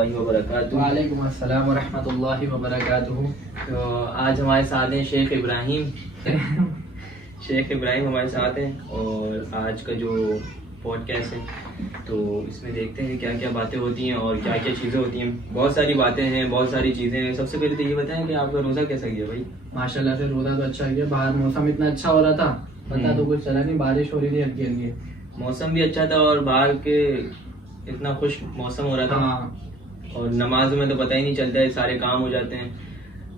اللہ وبرکاتہ. وعلیکم السلام ورحمۃ اللہ وبرکاتہ. تو آج ہمارے ساتھ ہیں شیخ ابراہیم. شیخ ابراہیم ہمارے ساتھ ہیں اور آج کا جو پوڈ کاسٹ ہے تو اس میں دیکھتے ہیں کیا کیا باتیں ہوتی ہیں اور کیا کیا چیزیں ہوتی ہیں. بہت ساری باتیں ہیں, بہت ساری چیزیں ہیں. سب سے پہلے تو یہ بتائیں کہ آپ کا روزہ کیسا گیا بھائی؟ ماشاء اللہ سے روزہ تو اچھا گیا. باہر موسم اتنا اچھا ہو رہا تھا, پتہ تو کچھ چلا نہیں, بارش ہو رہی تھی ہلکی ہلکی. موسم بھی اچھا تھا اور باہر کے اتنا خوش موسم ہو رہا تھا. ہاں, اور نماز میں تو پتہ ہی نہیں چلتا ہے, سارے کام ہو جاتے ہیں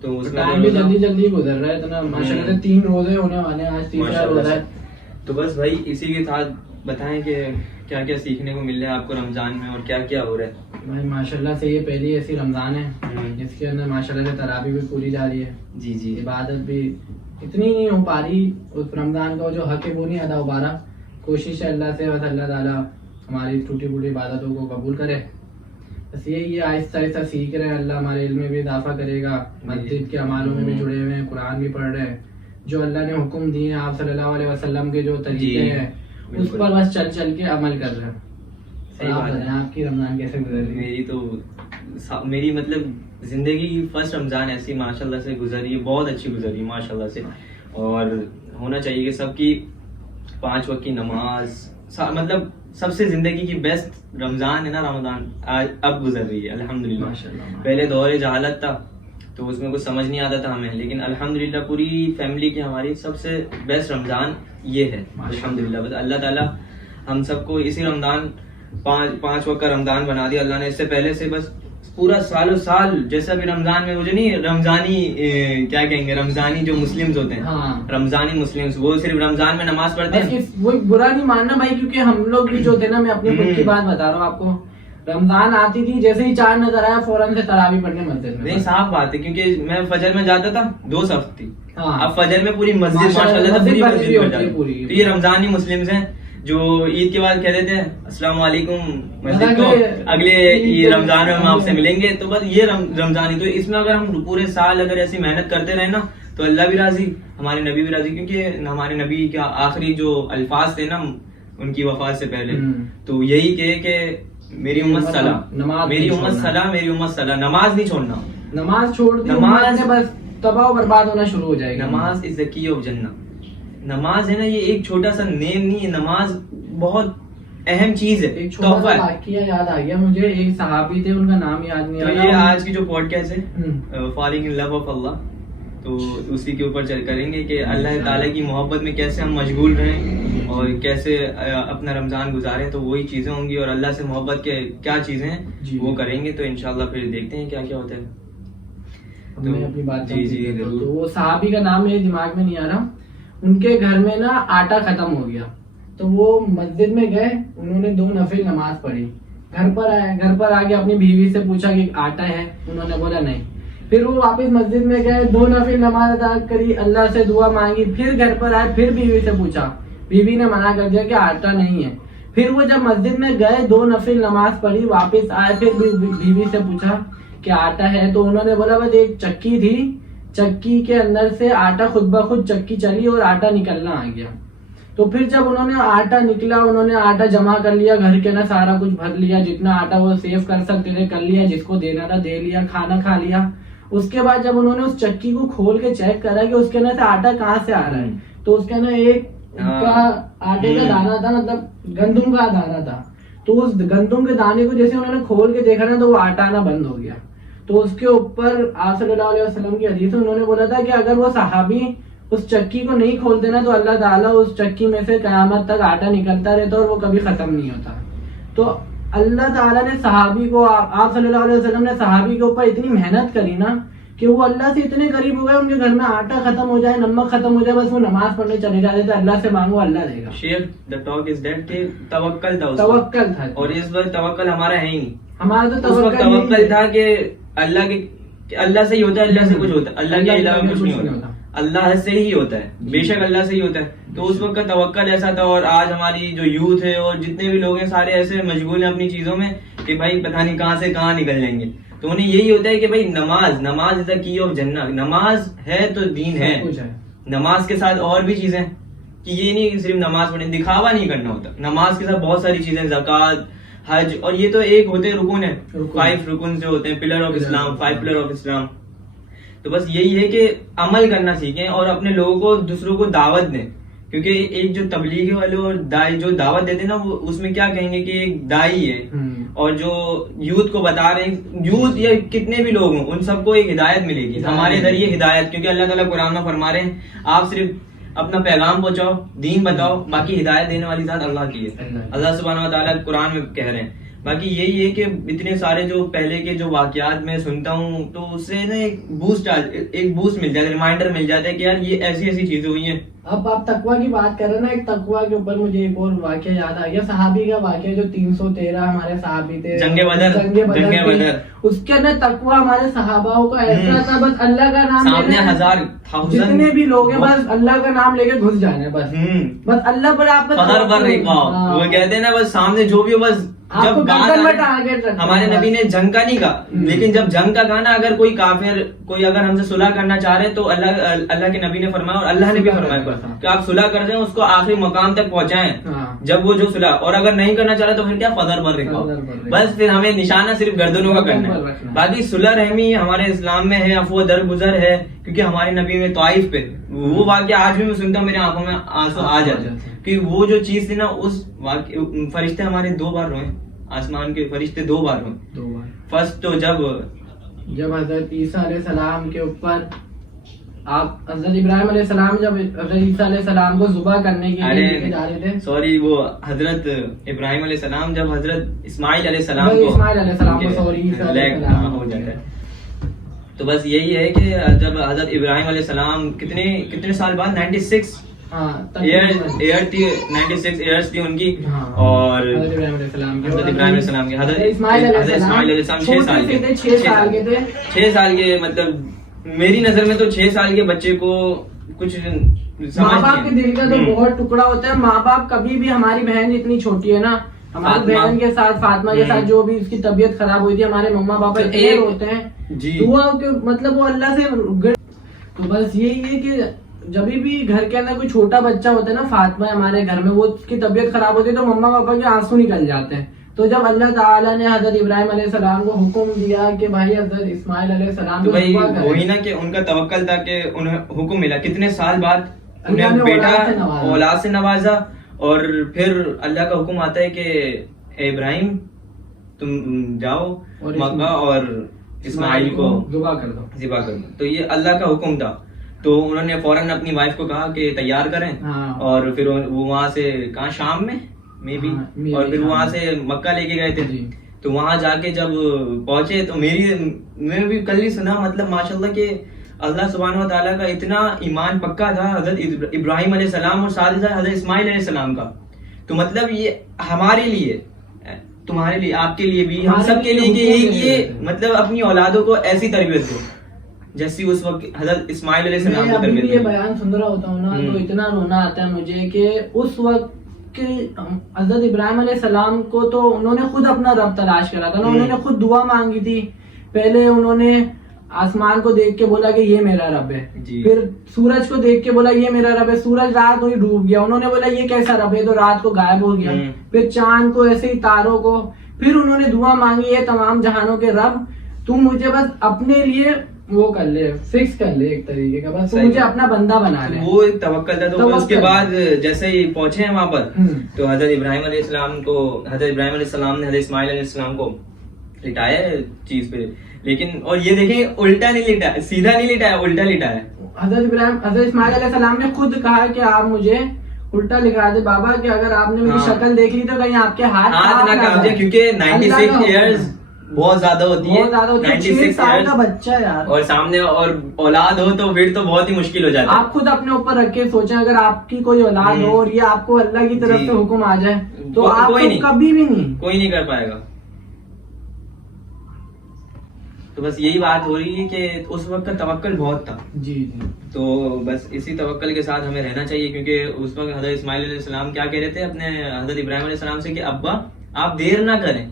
تو اس میں ٹائم بھی جلدی جلدی گزر رہا ہے اتنا. ماشاء اللہ سے 3 روزے ہونے والے ہیں, آج تیسرا روزہ ہے. تو بس بھائی اسی کے ساتھ بتائیں کہ کیا کیا سیکھنے کو مل رہا ہے آپ کو رمضان میں اور کیا کیا ہو رہا ہے. بھائی ماشاء اللہ سے یہ پہلی ایسی رمضان ہے جس کے اندر ماشاء اللہ سے تراویح بھی پوری جا رہی ہے. جی جی, عبادت بھی اتنی نہیں ہو پا رہی, اس رمضان کا جو حق ہے وہ نہیں ادا ہو پا رہا. کوشش ہے اللہ سے, بس اللہ تعالیٰ ہماری ٹوٹی پھوٹی عبادتوں کو قبول کرے. بس یہی آہستہ آہستہ سیکھ رہے ہیں. اللہ ہمارے علم میں بھی اضافہ کرے گا, مسجد کے اعمالوں میں بھی جڑے ہوئے ہیں, قرآن بھی پڑھ رہے ہیں. جو اللہ نے حکم دیے ہیں آپ صلی اللہ علیہ وسلم کے جو طریقے ہیں اس پر بس چل چل کے عمل کر رہے ہیں. آپ کی رمضان کیسے گزر رہی ہے؟ میری مطلب زندگی کی فرسٹ رمضان ایسی ماشاء اللہ سے گزری ہے, بہت اچھی گزری ہے ماشاء اللہ سے. اور ہونا چاہیے کہ سب کی 5 وقت کی نماز, مطلب سب سے زندگی کی بیسٹ رمضان ہے نا رمضان, آج اب گزر رہی ہے الحمدللہ. پہلے دور جہالت تھا تو اس میں کچھ سمجھ نہیں آتا تھا ہمیں, لیکن الحمدللہ پوری فیملی کی ہماری سب سے بیسٹ رمضان یہ ہے الحمدللہ. بس اللہ تعالیٰ ہم سب کو اسی رمضان 5 وقت کا رمضان بنا دیا اللہ نے. اس سے پہلے سے بس پورا سال و سال جیسا بھی رمضان میں, وہ جو نہیں رمضانی کیا کہیں گے, رمضانی جو مسلمز ہوتے ہیں, رمضانی مسلمز, وہ صرف رمضان میں نماز پڑھتے ہیں. وہ برا نہیں ماننا بھائی, کیونکہ ہم لوگ بھی جو تھے نا, میں اپنی خود کی بات بتا رہا ہوں آپ کو, رمضان آتی تھی جیسے ہی چاند نظر آیا فوراً سے تراویح پڑھنے مسجد میں. نہیں صاف بات ہے, کیونکہ میں فجر میں جاتا تھا 2 صف تھی, اب فجر میں پوری مسجد ماشاء اللہ سے پوری مسجد بھر جاتی. تو یہ رمضانی مسلمز ہیں جو عید کے بعد کہہ دیتے ہیں السلام علیکم مسجد کو, اگلے رمضان میں ہم آپ سے ملیں گے. تو بس یہ رمضانی. تو اس میں اگر ہم پورے سال اگر ایسی محنت کرتے رہے نا تو اللہ بھی راضی, ہمارے نبی بھی راضی. کیونکہ ہمارے نبی کا آخری جو الفاظ تھے نا ان کی وفات سے پہلے, تو یہی کہ میری امت صلاح, میری امت صلاح, میری امت صلاح. نماز نہیں چھوڑنا, نماز چھوڑ دی نماز سے بس تباہ و برباد ہونا شروع ہو جائے گا. نماز از the key of جنہ. نماز ہے نا, یہ ایک چھوٹا سا نیم نہیں ہے, نماز بہت اہم چیز ہے. ایک چھوٹا سا واقعہ یاد آ گیا مجھے, ایک صحابی تھے, ان کا نام یاد نہیں آ رہا. تو یہ آج کی جو پوڈ کاسٹ ہے فالنگ ان لو آف اللہ, تو اسی کے اوپر کریں گے کہ اللہ تعالیٰ کی محبت میں کیسے ہم مشغول رہیں اور کیسے اپنا رمضان گزاریں. تو وہی چیزیں ہوں گی, اور اللہ سے محبت کے کیا چیزیں ہیں وہ کریں گے. تو انشاءاللہ پھر دیکھتے ہیں کیا کیا ہوتا ہے. میں اپنی بات تو وہ صحابی کا نام میرے دماغ میں نہیں آ رہا. ان کے گھر میں نا آٹا ختم ہو گیا, تو وہ مسجد میں گئے, انہوں نے 2 نفل نماز پڑھی. گھر پر آ کے اپنی بیوی سے پوچھا کہ آٹا ہے, انہوں نے بولا نہیں. پھر وہ واپس مسجد میں گئے, 2 نفل نماز ادا کری, اللہ سے دعا مانگی, پھر گھر پر آئے, پھر بیوی سے پوچھا, بیوی نے منع کر دیا کہ آٹا نہیں ہے. پھر وہ جب مسجد میں گئے 2 نفل نماز پڑھی, واپس آئے, پھر بیوی سے پوچھا کہ آٹا ہے, تو انہوں نے بولا بس ایک چکی تھی, چکی کے اندر سے آٹا خود بخود چکی چلی اور آٹا نکلنا آ گیا. تو پھر جب انہوں نے آٹا نکلا, انہوں نے آٹا جمع کر لیا گھر کے نا, سارا کچھ بھر لیا, جتنا آٹا وہ سیو کر سکتے تھے کر لیا, جس کو دینا تھا دے لیا, کھانا کھا لیا. اس کے بعد جب انہوں نے اس چکی کو کھول کے چیک کرا کہ اس کے اندر سے آٹا کہاں سے آ رہا ہے, تو اس کے اندر ایک کا آٹے کا دانا تھا, مطلب گندم کا دانا تھا. تو اس گندم کے دانے کو جیسے انہوں نے کھول کے دیکھا نا تو وہ آٹا آنا بند ہو گیا. تو اس کے اوپر آپ صلی اللہ علیہ وسلم کی حدیث, انہوں نے بولا تھا کہ اگر وہ صحابی اس چکی کو نہیں کھولتے نا تو اللہ تعالیٰ اس چکی میں سے قیامت تک آٹا نکلتا رہتا اور وہ کبھی ختم نہیں ہوتا. تو اللہ تعالیٰ نے صحابی کو, آپ صلی اللہ علیہ وسلم نے صحابی کے اوپر اتنی محنت کری نا کہ وہ اللہ سے اتنے قریب ہو گئے, ان کے گھر میں آٹا ختم ہو جائے, نمک ختم ہو جائے, بس وہ نماز پڑھنے چلے جاتے تھے, اللہ سے مانگو اللہ دے گا. شیخ the talk is that کہ توکل تھا, توکل تھا. اور اس وقت توکل ہمارا ہے ہی نہیں. ہمارا تو توکل تھا کہ اللہ سے ہی ہوتا ہے, اللہ سے کچھ ہوتا ہے, اللہ کے علاوہ کچھ نہیں ہوتا, اللہ سے ہی ہوتا ہے, بے شک اللہ سے ہی ہوتا ہے. تو اس وقت کا توکل ایسا تھا. اور آج ہماری جو یوتھ ہے اور جتنے بھی لوگ ہیں سارے ایسے مشغول ہیں اپنی چیزوں میں کہ بھائی پتہ نہیں کہاں سے کہاں نکل جائیں گے. تو انہیں یہی ہوتا ہے کہ بھائی نماز از the key of جنہ. نماز ہے تو دین ہے. نماز کے ساتھ اور بھی چیزیں, کہ یہ نہیں کہ صرف نماز پڑھیں, دکھاوا نہیں کرنا ہوتا. نماز کے ساتھ بہت ساری چیزیں, زکوٰۃ, حج, اور یہ تو ایک ہوتے رکن ہے, 5 رکن جو ہوتے ہیں, pillar of Islam, 5 pillar of Islam. تو بس یہی ہے کہ عمل کرنا سیکھیں اور اپنے لوگوں کو, دوسروں کو دعوت دیں, کیونکہ ایک جو تبلیغ والے اور دائی جو دعوت دیتے ہیں نا, وہ اس میں کیا کہیں گے کہ ایک دائی ہے, اور جو یوتھ کو بتا رہے ہیں, یوتھ یا کتنے بھی لوگ ہوں, ان سب کو ایک ہدایت ملے گی ہمارے ذریعے ہدایت, کیونکہ اللہ تعالیٰ قرآن میں فرما رہے ہیں آپ صرف اپنا پیغام پہنچاؤ, دین بتاؤ, باقی ہدایت دینے والی ذات اللہ کی ہے. اللہ سبحانہ و تعالیٰ قرآن میں کہہ رہے ہیں. باقی یہی ہے کہ اتنے سارے جو پہلے کے جو واقعات میں سنتا ہوں تو اس سے نا ایک بوسٹ مل جاتا ہے, ریمائنڈر مل جاتا ہے کہ یار یہ ایسی ایسی چیزیں ہوئی ہیں. اب آپ تقویٰ کی بات کر رہے ہیں نا, ایک تقویٰ کے اوپر مجھے ایک اور واقعہ یاد آ گیا, صحابی کا واقعہ, جو 313 ہمارے صحابی تھے, جنگ بدر, اس کے اندر تقویٰ ہمارے صحاباؤں کا ایسا تھا, بس اللہ کا نام لینا, جتنے بھی لوگ ہیں بس اللہ کا نام لے کے گھس جانے, بس اللہ پر آپ وہ کہتے ہیں نا, بس سامنے جو بھی ہو, بس جب ہمارے نبی نے جنگ کا نہیں کہا, لیکن جب جنگ کا کہا نا, اگر کوئی کافر کوئی اگر ہم سے صلح کرنا چاہ رہے تو اللہ کے نبی نے فرمایا, اور اللہ نے بھی فرمایا کہ آپ صلح کر دیں, اس کو آخری مقام تک پہنچائیں جب وہ جو صلح, اور اگر نہیں کرنا چاہ رہے تو پھر کیا, فدر بر رکھو, بس پھر ہمیں نشانہ صرف گردنوں کا کرنا ہے. باقی صلح رحمی ہمارے اسلام میں ہے, عفو درگزر ہے, کیونکہ ہمارے نبی میں طائف پہ وہ واقعہ آج بھی میں سنتا ہوں, میرے آنکھوں میں آنسو آ جاتے ہیں, کہ وہ جو چیز تھی نا, اس فرشتے ہمارے 2 بار روئے, آسمان کے فرشتے 2 بار روئے. فرسٹ تو جب حضرت عیسیٰ علیہ السلام کے اوپر آپ حضرت ابراہیم علیہ السلام جب حضرت عیسیٰ علیہ السلام کو ذبح کرنے کے لیے لے کے جا رہے تھے, سوری وہ حضرت ابراہیم علیہ السلام جب حضرت اسماعیل علیہ السلام کو ہو جاتا ہے, تو بس یہی ہے کہ جب حضرت ابراہیم علیہ السلام کتنے سال بعد 96 ایئرس تھی ان کی, اور حضرت ابراہیم علیہ السلام کے, حضرت اسماعیل علیہ السلام 6 سال کے, مطلب میری نظر میں تو 6 سال کے بچے کو کچھ ماں باپ کے دل کا تو بہت ٹکڑا ہوتا ہے. ماں باپ کبھی بھی, ہماری بہن اتنی چھوٹی ہے نا, ہماری بہن کے ساتھ فاطمہ کے ساتھ جو بھی اس کی طبیعت خراب ہوئی تھی, ہمارے مما پاپا اتنے ہوتے ہیں دعا کہ مطلب وہ اللہ سے, تو بس یہی ہے کہ جب بھی گھر کے اندر کوئی چھوٹا بچہ ہوتا ہے نا, فاطمہ ہمارے گھر میں, وہ اس کی طبیعت خراب ہوتی ہے تو مما پاپا کے آنسو نکل جاتے ہیں. تو جب اللہ تعالیٰ نے حضرت ابراہیم علیہ السلام کو حکم دیا کہ بھائی حضرت اسماعیل علیہ السلام, وہی نا کہ ان کا توکل تھا کہ انہیں حکم ملا, کتنے سال بعد انہیں بیٹا اولاد سے نوازا, اور پھر اللہ کا حکم آتا ہے کہ اے ابراہیم تم جاؤ مکہ اور اسماعیل کو ذبح کر دو. تو یہ اللہ کا حکم تھا, تو انہوں نے فوراً اپنی وائف کو کہا کہ تیار کریں, اور پھر وہ وہاں سے کہاں شام میں اور پھر وہاں سے مکہ لے کے گئے تھے. تو وہاں جا کے جب پہنچے تو میں بھی کل ہی سنا, مطلب ماشاءاللہ کہ اللہ سبحانہ و تعالیٰ کا اتنا ایمان پکا تھا حضرت ابراہیم علیہ السلام اور ساتھ ساتھ حضرت اسماعیل علیہ السلام کا. تو مطلب یہ ہمارے لیے, تمہارے لیے, آپ کے لیے بھی, ہم سب کے لیے کہ یہ مطلب اپنی اولادوں کو ایسی تربیت دو جیسی اس وقت حضرت اسماعیل علیہ السلام کو تربیت. یہ بیان سن رہا ہوتا ہوں نا تو اتنا رونا آتا ہے مجھے کہ اس وقت کہ حضرت ابراہیم علیہ السلام کو تو انہوں نے خود اپنا رب تلاش کرا تھا نا, انہوں نے خود دعا مانگی تھی. پہلے انہوں نے آسمان کو دیکھ کے بولا کہ یہ میرا رب ہے, پھر سورج کو دیکھ کے بولا یہ میرا رب ہے, سورج رات کو ہی ڈوب گیا, انہوں نے بولا یہ کیسا رب ہے, تو رات کو غائب ہو گیا. پھر چاند کو, ایسے ہی تاروں کو, پھر انہوں نے دعا مانگی ہے تمام جہانوں کے رب تم مجھے بس اپنے لیے وہ کر لے, فکس کر لے ایک طریقے کا, بس مجھے اپنا بندہ بنا لے. وہ ایک توکل تھا. تو اس کے بعد جیسے ہی پہنچے ہیں وہاں پر, تو حضرت ابراہیم علیہ السلام نے حضرت اسماعیل علیہ السلام کو لٹایا چیز پہ, لیکن اور یہ دیکھیں الٹا نہیں لٹایا, سیدھا نہیں لٹایا, الٹا لٹایا. حضرت اسماعیل علیہ السلام نے خود کہا کہ آپ مجھے الٹا لکھا دے بابا, کہ اگر آپ نے میری شکل دیکھ لی تو کہیں آپ کے ہاتھ نہ کام جائے, کیونکہ 96 ایئرز بہت زیادہ ہوتی ہے, 96 سال کا بچہ یار, اور سامنے اور اولاد ہو تو پھر تو بہت ہی مشکل ہو جاتا ہے. آپ خود اپنے اوپر رکھ کے سوچیں, اگر آپ کی کوئی اولاد ہو اور یہ آپ کو اللہ کی طرف سے حکم آ جائے تو آپ کبھی بھی کوئی نہیں کر پائے گا. تو بس یہی بات ہو رہی ہے کہ اس وقت کا توکل بہت تھا. جی. تو بس اسی توکل کے ساتھ ہمیں رہنا چاہیے, کیونکہ اس وقت حضرت اسماعیل علیہ السلام کیا کہہ رہے تھے اپنے حضرت ابراہیم علیہ السلام سے کہ ابا آپ دیر نہ کریں,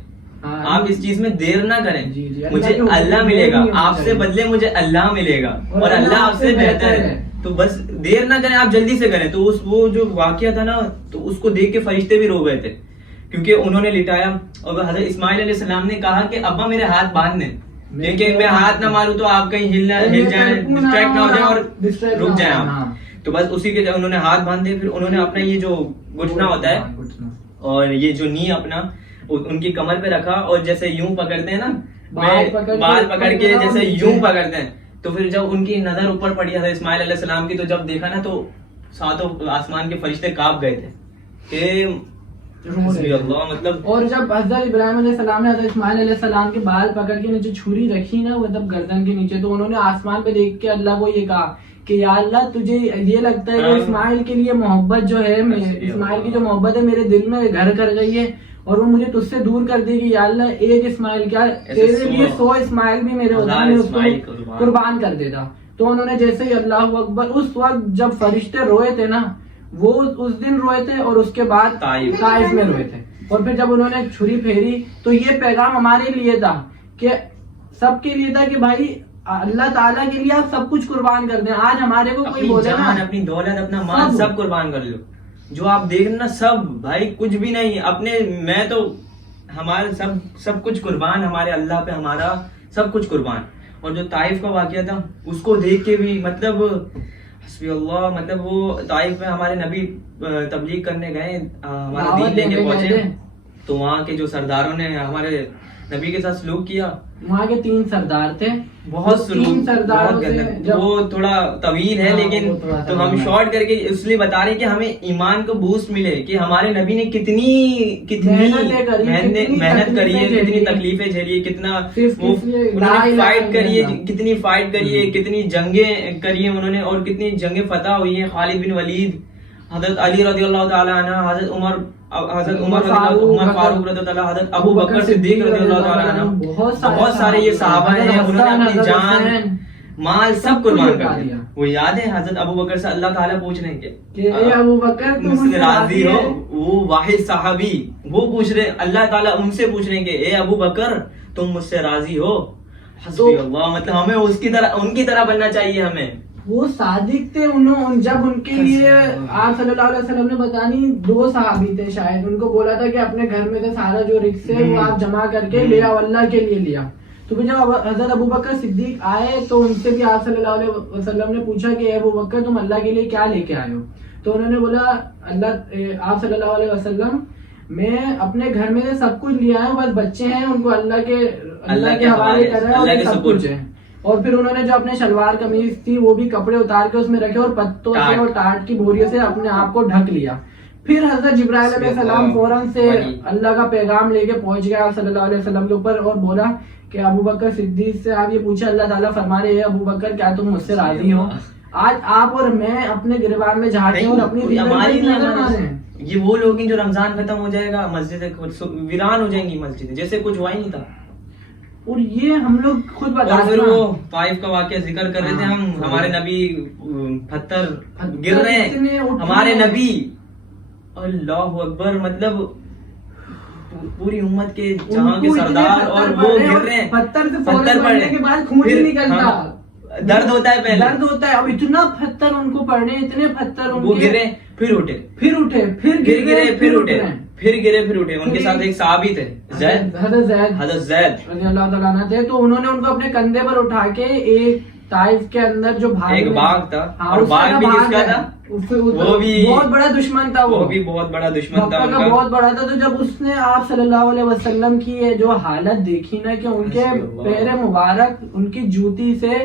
آپ اس چیز میں دیر نہ کریں, مجھے اللہ ملے گا, آپ سے بدلے مجھے اللہ ملے گا, اور اللہ آپ سے بہتر ہے, تو بس دیر نہ کریں, آپ جلدی سے کریں. تو وہ جو واقعہ تھا نا, تو اس کو دیکھ کے فرشتے بھی رو گئے تھے کیونکہ انہوں نے لٹایا اور حضرت اسماعیل علیہ السلام نے کہا کہ ابا میرے ہاتھ باندھ دیں، لیکن میں ہاتھ نہ ماروں تو آپ کہیں ہل جائیں، ڈسٹریکٹ نہ ہو جائیں اور رک جائیں آپ. تو بس اسی کے انہوں نے ہاتھ باندھے. پھر انہوں نے اپنا یہ جو گھٹنا ہوتا ہے اور یہ جو نی اپنا ان کی کمر پہ رکھا اور جیسے یوں پکڑتے ہیں نا، بال پکڑ کے جیسے یوں پکڑتے ہیں. تو پھر جب ان کی نظر اوپر پڑی حضرت اسماعیل علیہ السلام کی، تو جب دیکھا نا تو ساتوں آسمان کے فرشتے کانپ گئے تھے کہ اللہ. مطلب اور جب حضرت ابراہیم علیہ السلام نے حضرت اسماعیل علیہ السلام کے بال پکڑ کے نیچے چھری رکھی نا، مطلب گردن کے نیچے، تو انہوں نے آسمان پہ دیکھ کے اللہ کو یہ کہا کہ یا اللہ تجھے یہ لگتا ہے کہ اسماعیل کے لیے محبت جو ہے، اسماعیل کی جو محبت ہے میرے دل میں گھر کر گئی ہے اور وہ مجھے تجھ سے دور کر دے گی. یا اللہ ایک اسماعیل کیا تیرے لیے 100 اسماعیل بھی میرے ہوتا، میں اس کو قربان کر دیتا. تو انہوں نے جیسے ہی اللہ اکبر، اس وقت جب فرشتے روئے تھے نا، وہ اس دن روئے تھے اور اس کے بعد طائف میں روئے تھے. اور پھر جب انہوں نے چھری پھیری تو یہ پیغام ہمارے لیے تھا کہ سب کے لیے تھا کہ بھائی اللہ تعالیٰ کے لیے آپ سب کچھ قربان کر دیں. آج ہمارے کو کوئی بولے نا اپنی دولت اپنا مال سب قربان کر لو، جو آپ دیکھنا سب بھائی کچھ بھی نہیں اپنے، میں تو ہمارے سب کچھ قربان، ہمارے اللہ پہ ہمارا سب کچھ قربان. اور جو طائف کا واقعہ تھا اس کو دیکھ کے بھی مطلب حسبی اللہ، مطلب وہ طائف میں ہمارے نبی تبلیغ کرنے گئے، ہمارا دین لے کے پہنچے، تو وہاں کے جو سرداروں نے ہمارے نبی کے ساتھ سلوک کیا. وہاں کے 3 سردار تھے، بہت وہ تھوڑا طویل ہے لیکن تو ہم شارٹ کر کے اس لیے بتا رہے ہیں کہ ہمیں ایمان کو بوسٹ ملے کہ ہمارے نبی نے کتنی محنت کری ہے، کتنی تکلیفیں جھیلی ہے، کتنا فائٹ کری ہے، کتنی فائٹ کری ہے، کتنی جنگیں کری ہیں انہوں نے اور کتنی جنگیں فتح ہوئی ہیں. خالد بن ولید، حضرت علی رضی اللہ تعالی عنہ، حضرت عمر فاروق رضی اللہ عنہ، حضرت ابو بکر صدیق رضی اللہ تعالی عنہ، بہت سارے یہ صحابہ ہیں، انہوں نے اپنی جان مال سب قربان کر دیا. وہ یاد ہے حضرت ابو بکر سے اللہ تعالیٰ پوچھ رہے ہیں کہ اے ابو بکر تم مجھ سے راضی ہو. وہ واحد صحابی وہ پوچھ رہے، اللہ تعالیٰ ان سے پوچھ رہے ہیں کہ اے ابو بکر تم مجھ سے راضی ہو. حسبی اللہ، مطلب ہمیں ان کی طرح بننا چاہیے. ہمیں وہ صادق تھے. جب ان کے لیے آپ صلی اللہ علیہ وسلم نے بتانی 2 صحابی تھے شاید، ان کو بولا تھا کہ اپنے گھر میں سے سارا جو رزق ہے وہ آپ جمع کر کے لے آؤ، اللہ کے لیے لیا. تو پھر جب حضرت ابو بکر صدیق آئے تو ان سے بھی آپ صلی اللہ علیہ وسلم نے پوچھا کہ اے ابو بکر تم اللہ کے لیے کیا لے کے آئے ہو؟ تو انہوں نے بولا آپ صلی اللہ علیہ وسلم میں اپنے گھر میں سے سب کچھ لے آیا ہوں، بس بچے ہیں ان کو اللہ کے حوالے کر رہا ہے اور سب کچھ ہے. اور پھر انہوں نے جو اپنے شلوار قمیض تھی وہ بھی کپڑے اتار کے اس میں رکھے اور پتوں سے اور ٹاٹ کی بوریوں سے اپنے آپ کو ڈھک لیا. پھر حضرت جبرائیل علیہ السلام فوراً سے اللہ کا پیغام لے کے پہنچ گیا آپ صلی اللہ علیہ وسلم کے اوپر اور بولا کہ ابو بکر صدیق سے آپ یہ پوچھا، اللہ تعالیٰ فرما رہے ہیں ابو بکر کیا تم مجھ سے راضی ہو؟ آج آپ اور میں اپنے گریبان میں جھانکتے ہیں اور اپنی یہ وہ لوگ ہیں جو رمضان ختم ہو جائے گا مسجد ویران ہو جائیں گی مسجد، جیسے کچھ ہوا ہی نہیں تھا. اور یہ ہم لوگ خود بتا رہے ہیں. وہ طائف کا واقعہ ذکر کر رہے تھے ہم، ہمارے نبی پتھر گر رہے ہیں، ہمارے نبی اللہ اکبر، مطلب پوری امت کے جہاں کے سردار اور وہ گر رہے ہیں، پتھر پڑنے کے بعد خون نہیں نکلتا، درد ہوتا ہے، پہلے درد ہوتا ہے. اب اتنا پتھر ان کو پڑنے، اتنے پتھر وہ گرے پھر اٹھے، پھر گرے پھر اٹھے. ان کے ساتھ ایک صحابی تھے حضرت زید رضی اللہ تعالیٰ عنہ تھے. تو انہوں نے ان کو اپنے کندھے پر اٹھا کے ایک طائف کے اندر جو ایک باغ تھا، اور باغ بھی کس کا تھا؟ وہ بھی بہت بڑا دشمن تھا، وہ بھی بہت بڑا دشمن تھا، بہت بڑا تھا. تو جب اس نے آپ صلی اللہ علیہ وسلم کی جو حالت دیکھی نا کہ ان کے پیر مبارک ان کی جوتی سے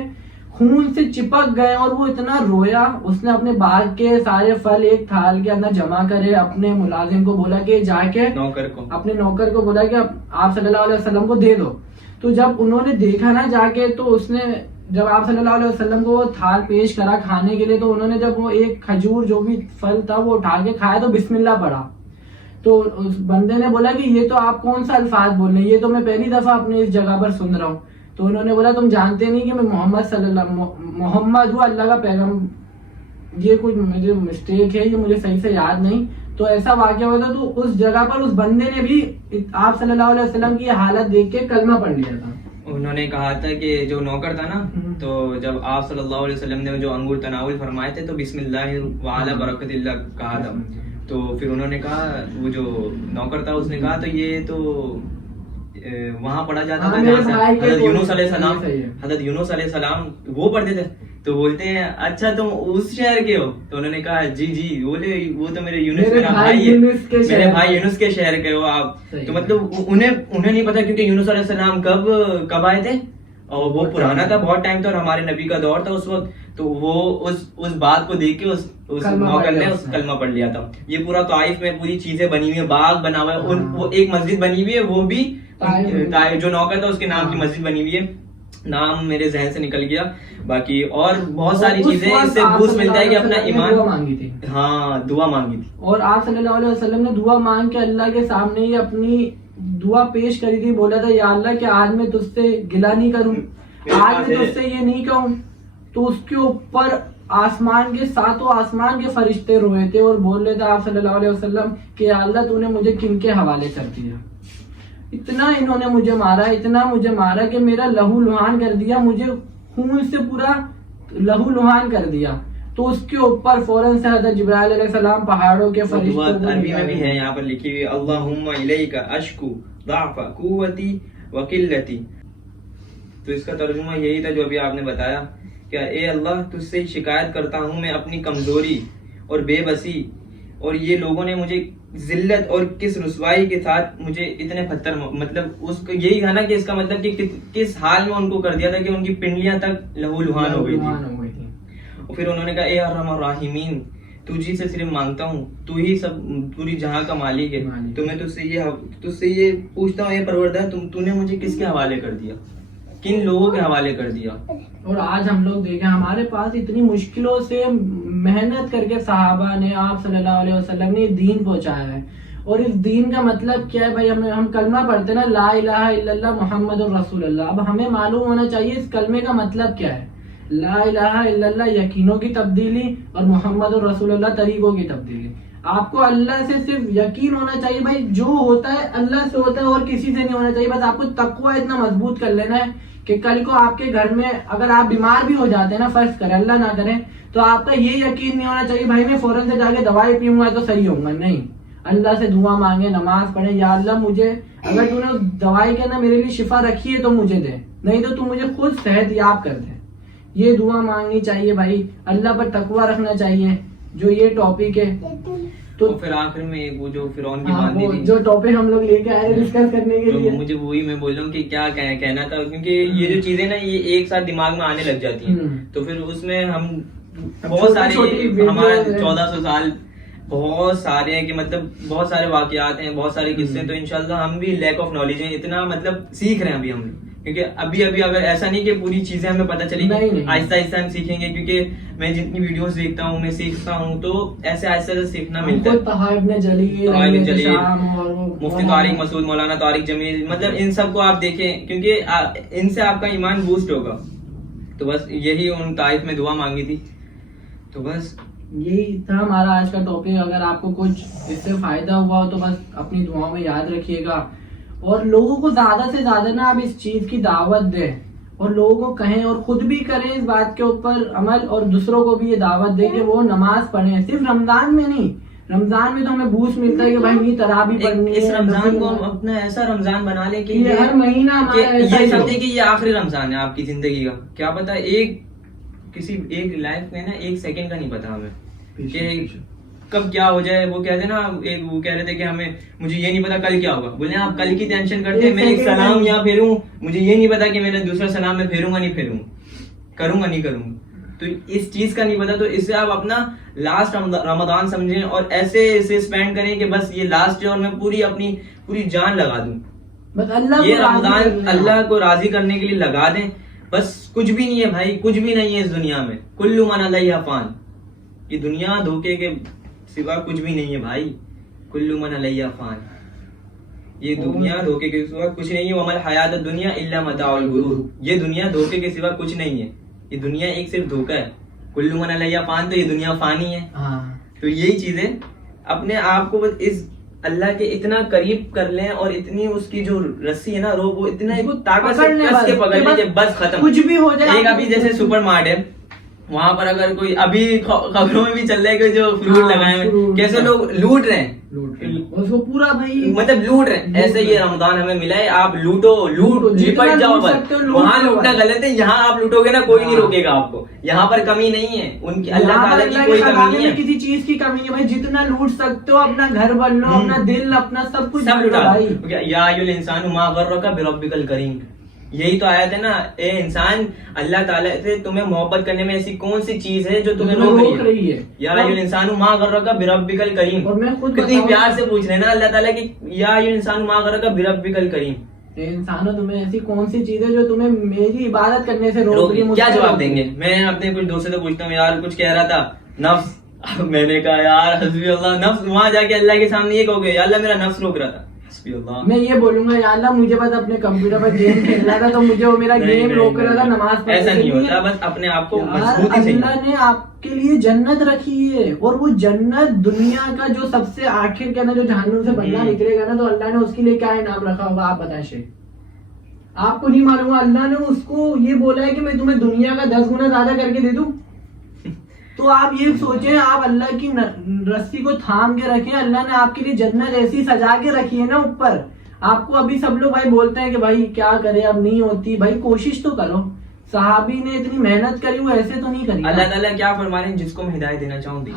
خون سے چپک گئے اور وہ اتنا رویا، اس نے اپنے باغ کے سارے پھل ایک تھال کے اندر جمع کرے، اپنے ملازم کو بولا کہ جا کے اپنے نوکر کو بولا کہ آپ صلی اللہ علیہ وسلم کو دے دو. تو جب انہوں نے دیکھا نا جا کے، تو اس نے جب آپ صلی اللہ علیہ وسلم کو وہ تھال پیش کرا کھانے کے لیے، تو انہوں نے جب وہ ایک کھجور جو بھی پھل تھا وہ اٹھا کے کھایا تو بسم اللہ پڑھا. تو اس بندے نے بولا کہ یہ تو آپ کون سا الفاظ بول رہے ہیں، یہ تو میں پہلی دفعہ اپنے اس جگہ پر سن رہا ہوں. تو انہوں نے بولا تم جانتے نہیں کہ میں محمد ہوں، اللہ کا پیغام. یہ کچھ مجھے مسٹیک ہے، یہ مجھے صحیح سے یاد نہیں. تو ایسا واقعہ ہوا تھا. تو اس جگہ پر اس بندے نے بھی آپ صلی اللہ علیہ وسلم کی حالت دیکھ کے کلمہ پڑھ لیا تھا. انہوں نے کہا تھا کہ جو نوکر تھا نا، تو جب آپ صلی اللہ علیہ وسلم نے جو انگور تناول فرمائے تھے تو بسم اللہ وعلی برکت اللہ کہا تھا. تو پھر انہوں نے کہا, وہ جو نوکر تھا اس نے کہا تو یہ تو وہاں پڑھا جاتا تھا جہاں سے حضرت یونس علیہ السلام وہ پڑھتے تھے. تو بولتے ہیں اچھا تم اس شہر کے ہو؟ تو انہوں نے کہا جی جی. بولے وہ تو میرے یونس میرا بھائی ہے, میرے بھائی یونس کے شہر کے ہو آپ. تو مطلب انہیں نہیں پتا, کیونکہ یونس علیہ السلام کب آئے تھے, اور وہ پرانا تھا, بہت ٹائم تھا, اور ہمارے نبی کا دور تھا اس وقت. تو وہ اس بات کو دیکھ کے اس نوکر نے اس کلمہ پڑھ لیا تھا. یہ پورا طائف میں پوری چیزیں بنی ہوئی ہیں, باغ بنا ہوا ہے, وہ ایک مسجد بنی ہوئی ہے, وہ بھی جو نوکر تھا اس کے نام کی مسجد بنی ہوئی ہے. نام میرے ذہن سے نکل گیا. باقی اور بہت ساری چیزیں, اس سے بوسٹ ملتا ہے کہ اپنا ایمان. ہاں دعا مانگی تھی, اور آپ صلی اللہ علیہ وسلم نے دعا مانگ کے اللہ کے سامنے ہی اپنی دعا پیش کری تھی. بولا تھا یا اللہ کہ آج میں تجھ سے گلہ نہیں کروں, آج میں تجھ سے یہ نہیں کہوں. تو اس کے اوپر آسمان کے ساتوں آسمان کے فرشتے روئے تھے اور بول رہے تھے آپ صلی اللہ علیہ وسلم کہ یا اللہ تو نے مجھے کن کے حوالے کر دیا. اتنا انہوں نے مجھے مارا, اتنا مجھے مارا کہ میرا لہو لہان کر دیا, مجھے خون سے پورا لہو لہان کر دیا. تو اس کے اوپر فوراً سے حضرت جبرائیل علیہ السلام پہاڑوں کے فرشتوں, عربی میں بھی ہے یہاں پر لکھی ہوئی, اللہم الیک اشکو ضعف قوتی وقلتی. تو اس کا ترجمہ یہی تھا جو ابھی آپ نے بتایا کہ اے اللہ تجھ سے شکایت کرتا ہوں میں اپنی کمزوری اور بے بسی, اور یہ لوگوں نے مجھے ذلت اور کس رسوائی کے ساتھ مجھے اتنے پتھر, مطلب اس کو یہی تھا نا کہ اس کا مطلب کہ کس حال میں ان کو کر دیا تھا کہ ان کی پنڈلیاں تک لہو لہان ہو گئی تھی. اور پھر انہوں نے کہا اے ارحم الراحمین, تجھی سے صرف مانگتا ہوں, تو ہی سب پوری جہاں کا مالک ہے, تو میں تجھ سے یہ پوچھتا ہوں اے پروردگار تو نے مجھے کس کے حوالے کر دیا, کن لوگوں کے حوالے کر دیا. اور آج ہم لوگ دیکھیں ہمارے پاس اتنی مشکلوں سے محنت کر کے صحابہ نے آپ صلی اللہ علیہ وسلم نے دین پہنچایا ہے. اور اس دین کا مطلب کیا ہے بھائی, ہم کلمہ پڑھتے ہیں نا لا الہ الا اللہ محمد الرسول اللہ. اب ہمیں معلوم ہونا چاہیے اس کلمے کا مطلب کیا ہے. لا الہ الا اللہ یقینوں کی تبدیلی اور محمد الرسول اللہ طریقوں کی تبدیلی. آپ کو اللہ سے صرف یقین ہونا چاہیے بھائی, جو ہوتا ہے اللہ سے ہوتا ہے اور کسی سے نہیں ہونا چاہیے. بس آپ کو تقوی اتنا مضبوط کر لینا ہے کہ کل کو آپ کے گھر میں اگر آپ بیمار بھی ہو جاتے ہیں نا, فرض کریں اللہ نہ کرے, تو آپ کا یہ یقین نہیں ہونا چاہیے بھائی میں فوراً سے جا کے دوائی پیوں گا تو صحیح ہوں گا. نہیں, اللہ سے دعا مانگے, نماز پڑھے, یا اللہ مجھے اگر تو نے اس دوائی کے نا میرے لیے شفا رکھی ہے تو مجھے دے, نہیں تو مجھے خود صحت یاب کر دے. یہ دعا مانگنی چاہیے بھائی, اللہ پر تقوی رکھنا چاہیے. جو یہ ٹاپک ہے تو پھر آخر میں وہ جو فرعون کی باندھی تھی, جو ٹاپک ہم لوگ لے کے آئے ڈسکس کرنے کے لیے, مجھے وہی میں بول رہا ہوں کہ کیا کہنا تھا, کیونکہ یہ جو چیزیں نا یہ ایک ساتھ دماغ میں آنے لگ جاتی ہیں. تو پھر اس میں ہم بہت سارے, ہمارا 1400 سال بہت سارے ہیں کہ مطلب بہت سارے واقعات ہیں, بہت سارے قصے ہیں. تو انشاءاللہ ہم بھی لیک آف نالج ہیں, اتنا مطلب سیکھ رہے ہیں ابھی ہم, کیونکہ ابھی اگر ایسا نہیں کہ پوری چیزیں ہمیں پتہ چلی, آہستہ آہستہ ہم سیکھیں گے. کیونکہ میں جتنی ویڈیوز دیکھتا ہوں, میں سیکھتا ہوں, تو ایسے آہستہ آہستہ سیکھنا ملتا ہے. مفتی طارق مسعود, مولانا طارق جمیل, مطلب ان سب کو آپ دیکھیں, کیونکہ ان سے آپ کا ایمان بوسٹ ہوگا. تو بس یہی ان طائف میں دعا مانگی تھی. تو بس یہی تھا ہمارا آج کا ٹاپک. اگر آپ کو کچھ اس سے فائدہ ہوا ہو تو بس اپنی دعاؤں میں یاد رکھیے گا, اور لوگوں کو زیادہ سے زیادہ نا آپ اس چیز کی دعوت دیں, اور لوگوں کو کہیں, اور خود بھی کریں اس بات کے اوپر عمل, اور دوسروں کو بھی یہ دعوت دیں کہ وہ نماز پڑھیں. صرف رمضان میں نہیں, رمضان میں تو ہمیں بوسٹ ملتا ہے کہ بھائی نہیں تراویح پڑھنی ہے. اس رمضان کو اپنا ایسا رمضان بنا لیں کہ یہ ہر مہینہ یہ سمجھے کہ یہ آخری رمضان ہے آپ کی زندگی کا. کیا پتا کسی ایک لائف میں نا ایک سیکنڈ کا نہیں پتا ہمیں کہ کب کیا ہو جائے. وہ کہتے ہیں نا, وہ کہہ رہے تھے کہ مجھے یہ نہیں پتا کل کیا ہوگا. بولے آپ کل کی ٹینشن کرتے ہیں, میں ایک سلام یہاں پھیروں, مجھے یہ نہیں پتا کہ میں نے دوسرا سلام میں پھیروں گا نہیں پھیروں, کروں گا نہیں کروں گا. تو اس چیز کا نہیں پتا. تو اس سے آپ اپنا لاسٹ رمضان سمجھیں اور ایسے اسپینڈ کریں کہ بس یہ لاسٹ ہے اور میں اپنی پوری جان لگا دوں. یہ رمضان اللہ کو راضی کرنے کے لیے لگا دیں. بس کچھ بھی نہیں ہے بھائی, کچھ بھی نہیں ہے اس دنیا میں. کل من علیہا فان, یہ دنیا دھوکے کے سوا کچھ بھی نہیں ہے بھائی. کل من علیہا فان, یہ دنیا دھوکے کے سوا کچھ نہیں ہے. وما الحیات الدنیا الا متاع الغرور, یہ دنیا دھوکے کے سوا کچھ نہیں ہے. یہ دنیا ایک صرف دھوکا ہے. کل من علیہا فان, تو یہ دنیا فانی ہے. تو یہی چیزیں اپنے آپ کو اس اللہ کے اتنا قریب کر لیں, اور اتنی اس کی جو رسی ہے نا روپ, وہ اتنا طاقت سے کس کے پکڑ لیں کہ بس ختم, کچھ بھی ہو جائے. ایک ابھی جیسے سپر مارٹ ہے, وہاں پر اگر کوئی ابھی خبروں میں بھی چل رہا ہے کہ جو فروٹ لگائے ہوئے کیسے لوگ لوٹ رہے ہیں اس کو پورا بھائی مطلب لوٹ رہے ہیں. ایسے یہ رمضان ہمیں ملا ہے, آپ لوٹو لوٹ لپٹ جاؤ بس. وہاں لوٹنا غلط ہے, یہاں آپ لوٹو گے نا کوئی نہیں روکے گا آپ کو. یہاں پر کمی نہیں ہے, ان کی اللہ تعالیٰ کی کوئی کمی نہیں ہے, کسی چیز کی کمی نہیں ہے بھائی. جتنا لوٹ سکتے ہو اپنا گھر بن لو, اپنا دل, اپنا سب کچھ لوٹا. یا ایھا الانسان ما غرک بربک الکریم, یہی تو آیت ہے نا, اے انسان اللہ تعالیٰ سے تمہیں محبت کرنے میں ایسی کون سی چیز ہے جو تمہیں روک رہی ہے. یا ایھا الانسان ما غرک بربک الکریم, کتنی پیار سے پوچھ رہے ہیں نا اللہ تعالیٰ کہ یا ایھا الانسان ما غرک بربک الکریم, انسانوں تمہیں ایسی کون سی چیز ہے جو تمہیں میری عبادت کرنے سے روک رہی ہے. کیا جواب دیں گے؟ میں اپنے کچھ دوستوں سے پوچھتا ہوں, یار کچھ کہہ رہا تھا نفس, میں نے کہا یار حسبی اللہ, نفس وہاں جا کے اللہ کے سامنے یہ کہو گے یا اللہ میرا نفس روک رہا تھا, حسبی اللہ. میں یہ بولوں گا یا اللہ مجھے بس اپنے کمپیوٹر پر گیم کھیلنا تھا تو مجھے وہ میرا گیم روک رہا تھا, نماز پڑھنے. ایسا نہیں ہوتا, بس اپنے آپ کو مضبوطی سے. اللہ نے آپ کے لیے جنت رکھی ہے, اور وہ جنت دنیا کا جو سب سے آخر کے نا جو جہنم سے بندہ نکلے گا نا, تو اللہ نے اس کے لیے کیا انعام رکھا ہوگا آپ بتائیں شیخ؟ آپ کو نہیں معلوم. اللہ نے اس کو یہ بولا ہے کہ میں تمہیں دنیا کا 10 گنا زیادہ کر کے دے دوں. تو آپ یہ سوچیں, آپ اللہ کی رسی کو تھام کے رکھیں. اللہ نے آپ کے لیے جنت ایسی سجا کے رکھی ہے نا اوپر. آپ کو ابھی سب لوگ بھائی بولتے ہیں کہ بھائی کیا کرے, اب نہیں ہوتی. بھائی کوشش تو کرو. صحابی نے اتنی محنت کری, وہ ایسے تو نہیں کری. اللہ تعالیٰ کیا فرما رہے ہیں, جس کو میں ہدایت دینا چاہوں گی,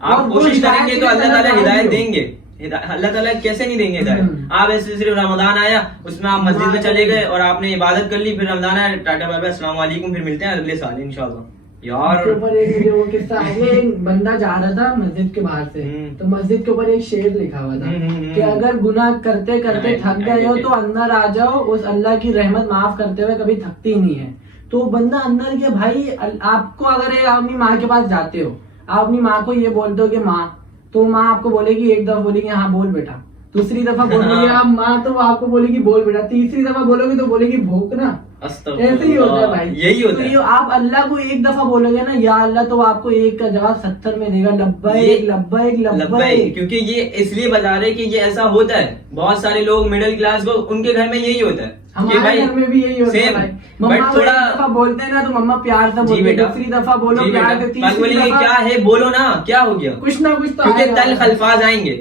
آپ کوشش کریں گے تو اللہ تعالیٰ ہدایت دیں گے. اللہ تعالیٰ کیسے نہیں دیں گے ہدایت؟ آپ ایسے صرف رمضان آیا, اس میں آپ مسجد میں چلے گئے اور آپ نے عبادت کر لی, پھر رمضان آیا, ٹاٹا بائے بائے, السلام علیکم, پھر ملتے ہیں اگلے سال انشاءاللہ. یار وہ قصہ ہے, ایک بندہ جا رہا تھا مسجد کے باہر سے, تو مسجد کے اوپر ایک شعر لکھا ہوا تھا کہ اگر گناہ کرتے کرتے تھک گئے ہو تو اندر آ جاؤ, اس اللہ کی رحمت معاف کرتے ہوئے کبھی تھکتی نہیں ہے. تو بندہ اندر گیا. بھائی آپ کو اگر اپنی ماں کے پاس جاتے ہو, آپ اپنی ماں کو یہ بولتے ہو کہ ماں, تو ماں آپ کو بولے گی, ایک دفعہ بولے گی ہاں بول بیٹا, دوسری دفعہ بولے گی آپ ماں, تو وہ آپ کو بولے گی بول بیٹا, تیسری دفعہ بولو گے تو بولے گی بھوکنا. ایسے ہی ہوتا ہے بھائی, یہی ہوتا ہے. آپ اللہ کو ایک دفعہ بولو گے نا یا اللہ, تو آپ کو ایک کا جواب 70 میں دے گا, لبیک لبیک لبیک. کیونکہ یہ اس لیے بتا رہے کہ یہ ایسا ہوتا ہے. بہت سارے لوگ مڈل کلاس کو, ان کے گھر میں یہی ہوتا ہے, ہمارے گھر میں بھی یہی ہوتا ہے. مما تھوڑا بولتے ہیں نا تو مما پیار سے بولتے ہیں, دوسری دفعہ بولو پیار سے, تیسری دفعہ کیا ہے بولو نا, کیا ہو گیا, کچھ نہ کچھ تو کیونکہ تلخ الفاظ آئیں گے.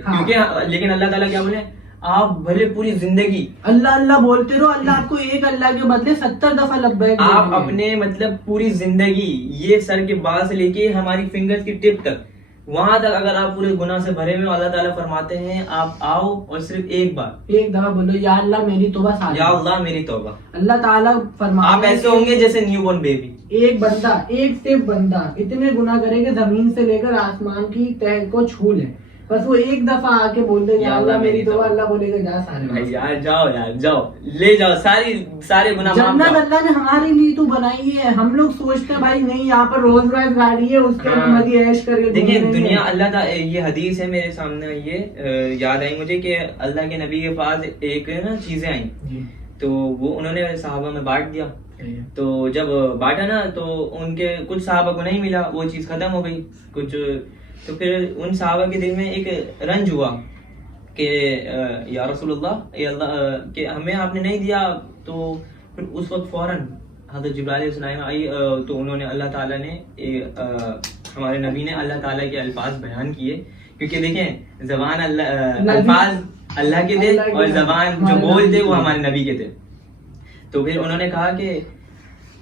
لیکن اللہ تعالیٰ کیا بولے, آپ بھلے پوری زندگی اللہ اللہ بولتے رہو, اللہ آپ کو ایک اللہ کے بدلے 70 دفعہ لبیک. آپ اپنے مطلب پوری زندگی, یہ سر کے بال سے لے کے ہماری فنگر کی ٹپ تک, وہاں تک اگر آپ پورے گناہ سے بھرے ہوئے, اللہ تعالیٰ فرماتے ہیں آپ آؤ اور صرف ایک دفعہ بولو یا اللہ میری توبہ, یا اللہ میری توبہ. اللہ تعالیٰ فرماتے ہیں آپ ایسے ہوں گے جیسے نیو بورن بیبی. ایک بندہ, ایک صرف بندہ اتنے گناہ کرے کہ زمین سے لے کر آسمان کی تہ کو چھو لے, بس وہ ایک دفعہ آ کے بول دے یا اللہ میری توبہ, اللہ بولے گا جا سارے یار جاؤ, یار جاؤ لے جاؤ سارے گناہ. جنت اللہ نے ہمارے لیے تو بنائی ہے. ہم لوگ سوچتے ہیں بھائی نہیں یہاں پر روز رائز گاڑی ہے, اس کے مزے عیش کر کے. دیکھیں دنیا, اللہ تعالیٰ, یہ حدیث ہے میرے سامنے, یہ یاد آئی مجھے کہ اللہ کے نبی کے پاس ایک نا چیزیں آئیں, تو وہ انہوں نے صحابہ میں بانٹ دیا. تو جب بانٹا نا تو ان کے کچھ صحابہ کو نہیں ملا, وہ چیز ختم ہو گئی کچھ. تو پھر ان صحابہ کے دل میں ایک رنج ہوا کہ یا رسول اللہ کہ ہمیں آپ نے نہیں دیا. تو پھر اس وقت فوراً حضرت جبرائیل علیہ السلام آئی, تو انہوں نے اللہ تعالیٰ نے ہمارے نبی نے اللہ تعالیٰ کے الفاظ بیان کیے, کیونکہ دیکھیں زبان الفاظ اللہ کے تھے اور زبان جو بول تھے وہ ہمارے نبی کے تھے. تو پھر انہوں نے کہا کہ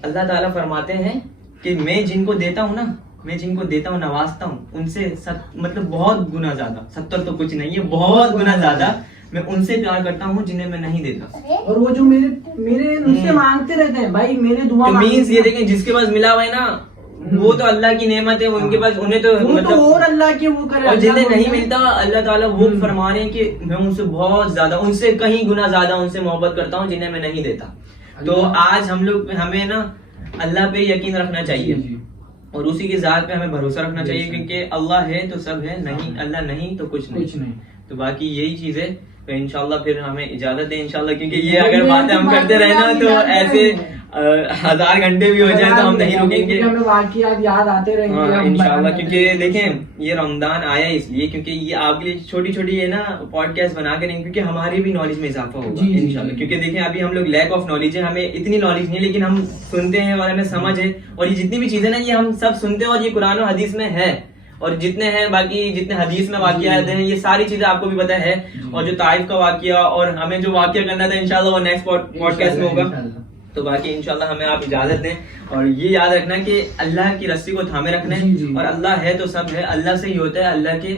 اللہ تعالیٰ فرماتے ہیں کہ میں جن کو دیتا ہوں نا, میں جن کو دیتا ہوں نوازتا ہوں, ان سے مطلب بہت گنا زیادہ, 70 تو کچھ نہیں ہے, بہت گنا زیادہ میں ان سے پیار کرتا ہوں جنہیں میں نہیں دیتا. اور وہ جو میرے ان سے مانگتے رہتے ہیں بھائی, میرے دعا مینس یہ دیکھیں جس کے پاس ملا ہوا ہے نا وہ تو اللہ کی نعمت ہے, ان کے پاس انہیں تو مطلب اور اللہ کے وہ کرے, اور جنہیں نہیں ملتا اللہ تعالیٰ وہ فرما رہے ہیں کہ میں ان سے بہت زیادہ, ان سے کہیں گنا زیادہ ان سے محبت کرتا ہوں جنہیں میں نہیں دیتا. تو آج ہم لوگ, ہمیں نا اللہ پہ یقین رکھنا چاہیے اور اسی کی ذات پہ ہمیں بھروسہ رکھنا چاہیے, کیونکہ اللہ ہے تو سب ہے, نہیں اللہ نہیں تو کچھ نہیں. تو باقی یہی چیز ہے تو انشاءاللہ پھر ہمیں اجازت دیں انشاءاللہ، کیونکہ یہ اگر باتیں ہم کرتے رہے نا تو ایسے 1000 گھنٹے بھی ہو جائیں تو ہم نہیں رکیں گے، ہمیں واقعات یاد آتے رہیں گے انشاءاللہ. کیونکہ دیکھیں یہ رمضان آیا اس لیے کیونکہ یہ آپ کے لیے چھوٹی چھوٹی ہے نا پوڈ کاسٹ بنا کے نہیں، کیونکہ ہماری بھی نالج میں اضافہ ہوگا انشاءاللہ. کیونکہ دیکھیں ابھی ہم لوگ لیک آف نالج ہے، ہمیں اتنی نالج نہیں ہے لیکن ہم سنتے ہیں اور ہمیں سمجھ ہے، اور یہ جتنی بھی چیزیں نا یہ ہم سب سنتے ہیں اور یہ قرآن و حدیث میں ہے، اور جتنے ہیں باقی جتنے حدیث میں واقعات ہیں یہ ساری چیزیں آپ کو بھی پتہ ہے. اور جو طائف کا واقعہ اور ہمیں جو واقعہ کرنا تھا انشاءاللہ وہ نیکسٹ پوڈ کاسٹ میں ہوگا. تو باقی انشاءاللہ ہمیں آپ اجازت دیں، اور یہ یاد رکھنا کہ اللہ کی رسی کو تھامے رکھنا ہے، اور اللہ ہے تو سب ہے، اللہ سے ہی ہوتا ہے، اللہ کے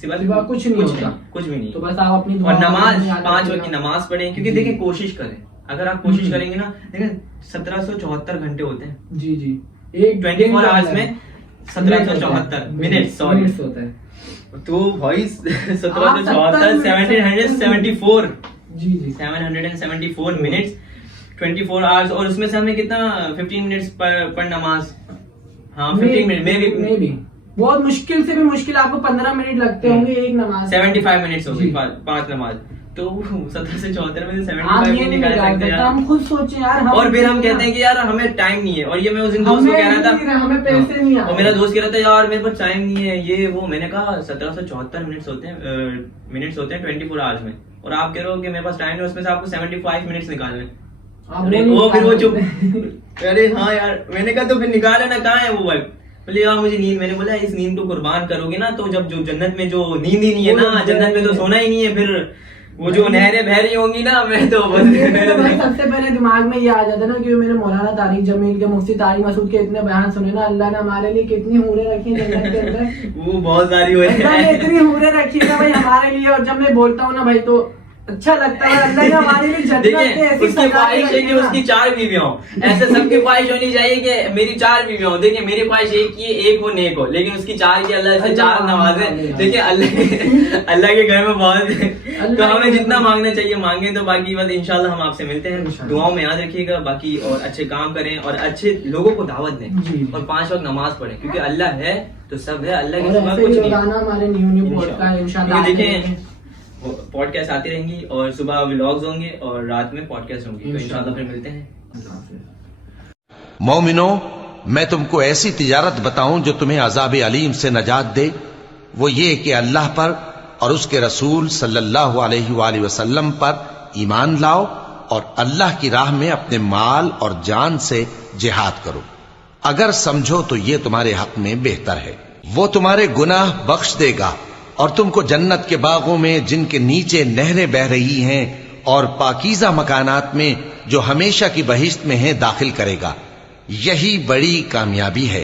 سوا کچھ نہیں ہوتا، کچھ بھی نہیں. تو بس آپ اپنی اور نماز 5 وقت کی نماز پڑھیں، کیونکہ دیکھیں کوشش کریں، اگر آپ کوشش کریں گے نا، دیکھیں 1774 گھنٹے ہوتے ہیں جی جی، 24 آورز میں 1774 منٹس ہوتا ہے. تو بھائی 1774 774 جی جی 774 منٹس 24 آورز، اور اس میں سے ہمیں کتنا 15 منٹس پر نماز، ہاں 15 منٹ میں بھی بہت مشکل سے بھی مشکل آپ کو 15 منٹ لگتے ہوں گے ایک نماز. 75 منٹس ہو گئی 5 نماز، تو 17 سے 74 میں سے 75 منٹ نکال سکتے ہیں. ہم خود سوچیں یار، اور پھر ہم کہتے ہیں کہ یار ہمیں ٹائم نہیں ہے، اور یہ میں اس دن دوست کو کہہ رہا تھا ہمیں پیسے نہیں، اور میرا دوست کہہ رہا تھا یار میرے پاس ٹائم نہیں ہے یہ وہ. میں نے کہا 1774 منٹس ہوتے ہیں 24 آورز میں، اور آپ کہہ رہے ہو کہ میرے پاس ٹائم ہے، اس میں سے آپ کو 75 منٹس نکالنے. وہ پھر وہ چپ، ارے ہاں یار میں نے کہا تو پھر نکالے نا، کہاں ہے وہ بھائی؟ بولے یار مجھے نیند، میں نے بولا اس نیند کو قربان کرو گے نا تو جب جو جنت میں جو نیند ہی نہیں ہے نا، جنت میں تو سونا ہی نہیں ہے، پھر وہ جو نہریں بہ رہی ہوں گی نا، میں تو سب سے پہلے دماغ میں یہ آ جاتا ہے نا کہ میں نے مولانا طارق جمیل کے، مفتی طارق مسعود کے اتنے بیان سنے نا، اللہ نے ہمارے لیے کتنی حوریں رکھی ہیں جنت کے اندر، وہ بہت ساری ہوئی ہیں، اتنی حوریں رکھی ہے نا بھائی ہمارے لیے. اور جب میں بولتا ہوں نا بھائی تو اچھا لگتا ہے، اللہ نے ہمارے لیے جنت میں اس کی خواہش ہے کہ اس کی 4 بیویاں ہوں. ایسے سب کی خواہش ہونی چاہیے کہ میری 4 بیویاں ہوں. دیکھیں میری خواہش ایک ہو نیک ہو، لیکن اس کی 4 کی اللہ سے 4 نوازے. دیکھیں اللہ کے گھر میں بہت، تو ہمیں جتنا مانگنا چاہیے مانگیں. تو باقی بات انشاءاللہ ہم آپ سے ملتے ہیں، دعاؤں میں یاد رکھیے گا باقی، اور اچھے کام کریں اور اچھے لوگوں کو دعوت دیں، اور 5 وقت نماز پڑھیں، کیونکہ اللہ ہے تو سب ہے، اللہ کے سوا کچھ نہیں. دیکھیں پوڈ کاسٹ آتی رہیں گی، اور صبح ولاگز ہوں گے اور رات میں پوڈ کاسٹ ہوں گی. تو انشاءاللہ پھر ملتے ہیں. مومنو، میں تم کو ایسی تجارت بتاؤں جو تمہیں عذاب علیم سے نجات دے، وہ یہ کہ اللہ پر اور اس کے رسول صلی اللہ علیہ وآلہ وسلم پر ایمان لاؤ، اور اللہ کی راہ میں اپنے مال اور جان سے جہاد کرو. اگر سمجھو تو یہ تمہارے حق میں بہتر ہے. وہ تمہارے گناہ بخش دے گا، اور تم کو جنت کے باغوں میں جن کے نیچے نہریں بہ رہی ہیں اور پاکیزہ مکانات میں جو ہمیشہ کی بہشت میں ہیں داخل کرے گا. یہی بڑی کامیابی ہے.